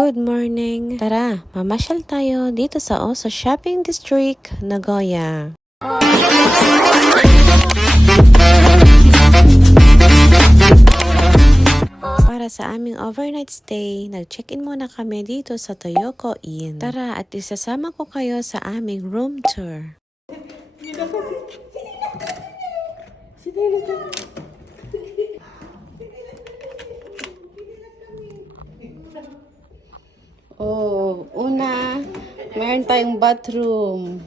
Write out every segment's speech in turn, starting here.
Good morning! Tara, mamasyal tayo dito sa Oso Shopping District, Nagoya. Para sa aming overnight stay, nag-check-in muna kami dito sa Toyoko Inn. Tara at isasama ko kayo sa aming room tour. Oh, una, meron tayong bathroom.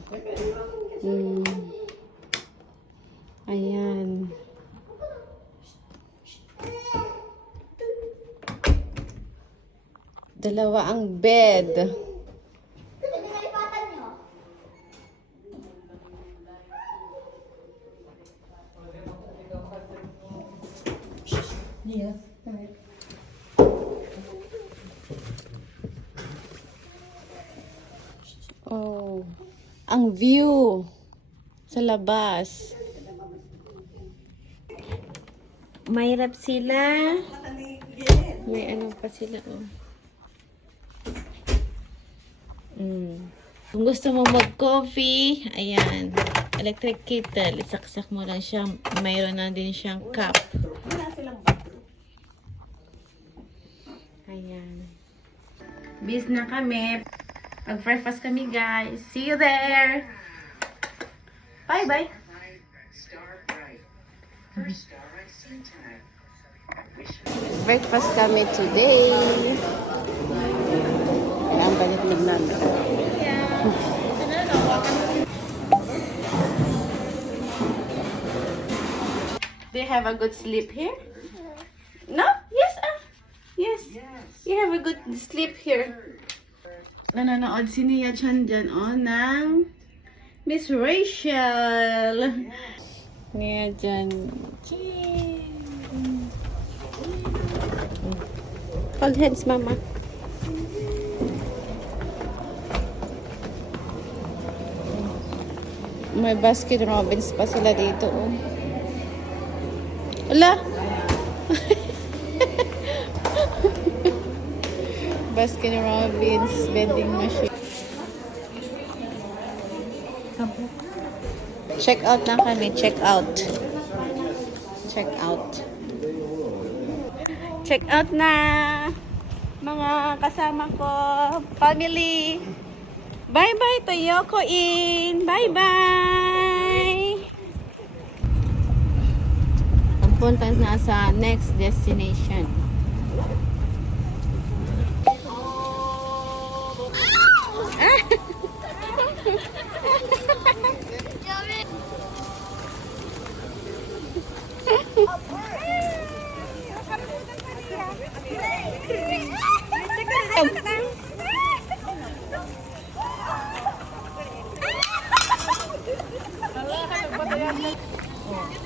Ayan. Dalawa ang bed. Oh, ang view sa labas. May rap sila. May ano pa sila, oh. Kung gusto mo mag-coffee, ayan, electric kettle, isaksak mo lang siya. Mayroon na din siyang cup. Ayan. Bis na kami. Mag-breakfast kami, guys. See you there! Bye-bye! Breakfast kami today. Ang balik namin. Do you have a good sleep here? No? Yes, yes. You have a good sleep here. Nanonood si Nia Chan dyan, ng Miss Rachel. Nia Chan. Hold hands, Mama. May Baskin Robbins pa sila dito, oh. Wala! Baskin Robbins vending machine. Check out na kami. Check out. Check out. Check out na, mga kasama ko. Family. Bye-bye, Toyoko Inn. Bye-bye. Ang punta na sa next destination.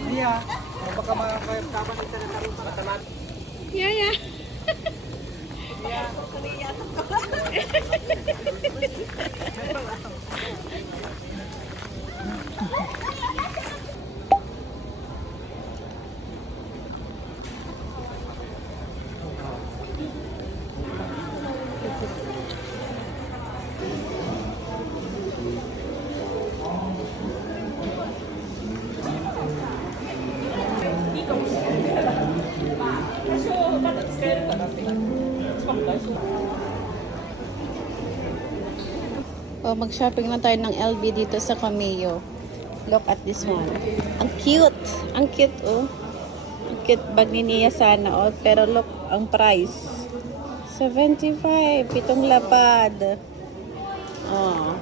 Iya, baka makakayaman ito na taruta na talat. Yeah. Oh, mag-shopping na tayo ng LB dito sa Cameo. Look at this one. Ang cute. Ang cute, oh. Ang cute bag ni Nia sana, oh. Pero look, ang price. 75. Pitong lapad. Oh.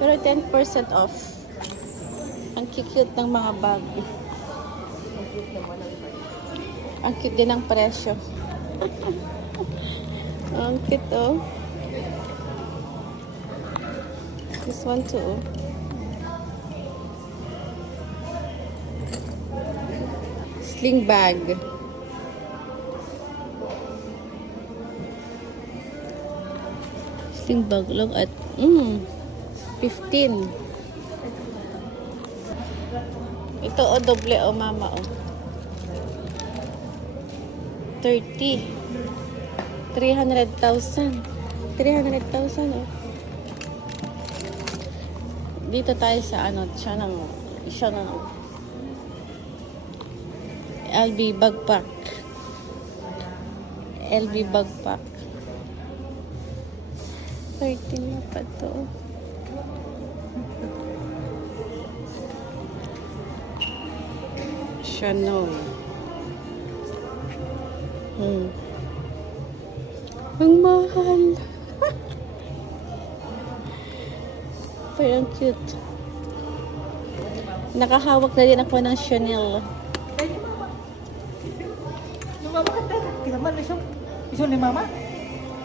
Pero 10% off. Ang cute ng mga bag. Ang cute din ang presyo. Ang cute, oh. This one too. Sling bag. Sling bag. Look at 15. Ito, oh, doble, oh, mama, oh. 30. 300,000. 300,000 oh. Dito tayo sa ano, siya ng LB Bagpack. LB Bagpack. 13 na pa to. Chanel. Ang mahal. Pero ang cute. Nakahawak na din ako ng Chanel. Mama kata, kita mana isu? Isu ni mama.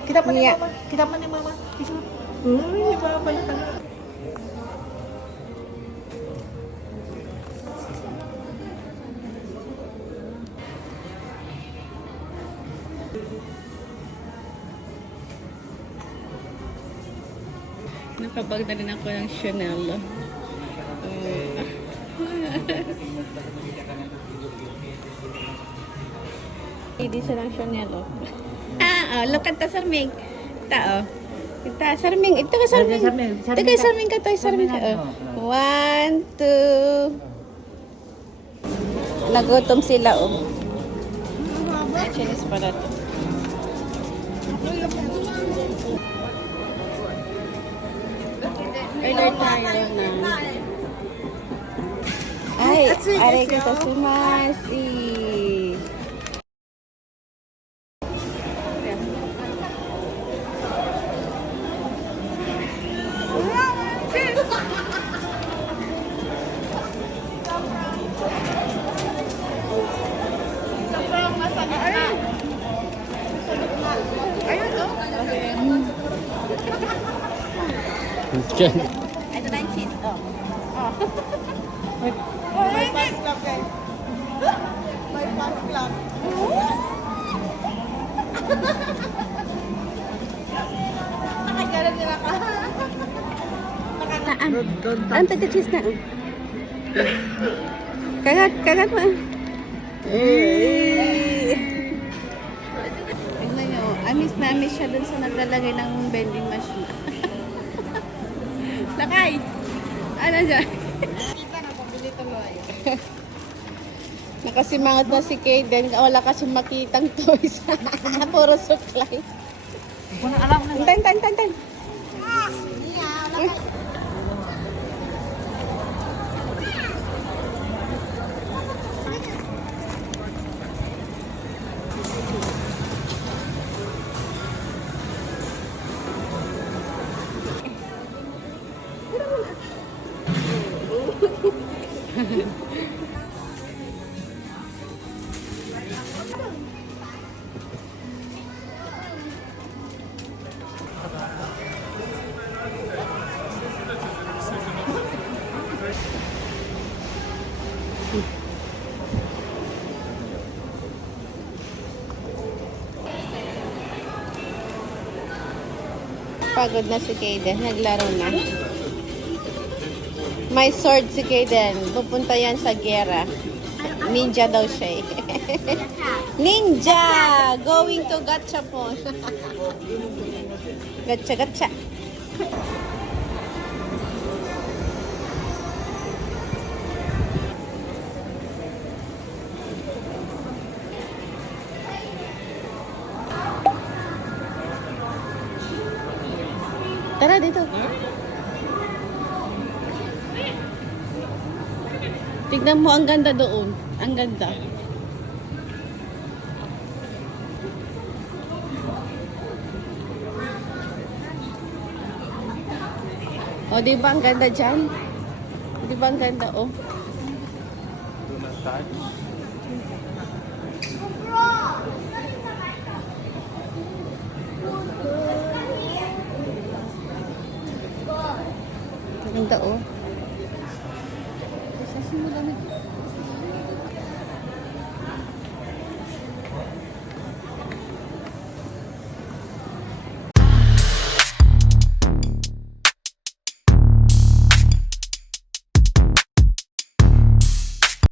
Kita mana Iya. mama? Kita mana mama? Isu. Ni mama na tanga. Nakabag na rin ako ng Chanel. Hindi siya ng Chanel. Look at the Sarming. Ita, Ita, Sarming. Ito ka, Sarming. Ito ka, Sarming ka. Ito, Sarming ka. 1, 2. Nagutom sila, oh. Chinese pala to. Order tayo na. Ay, aray kita sumasi. Diyan. Ito na yung cheese, oh. May fast club guys. May fast club. Nakagaran nila ka. Ang taga cheese na. Kagat mo. Tignan nyo, amis na amis siya dun sa naglalagay ng vending machine. Lakay! Ano dyan? Kita na pabili tuloy. Nakasimangat na si Kaden. Wala kasi makitang toys. Puro supply. Hindi ko na alam na. Tan. Pagod na si Kaden. Naglaro na. May sword si Kaden. Pupunta yan sa gera. Ninja daw siya eh. Ninja! Going to Gachapon. Gacha. Tara dito. Tignan mo, ang ganda doon. Ang ganda. O, di ba ang ganda dyan? Di ba ang ganda, oh? Ang ganda, oh.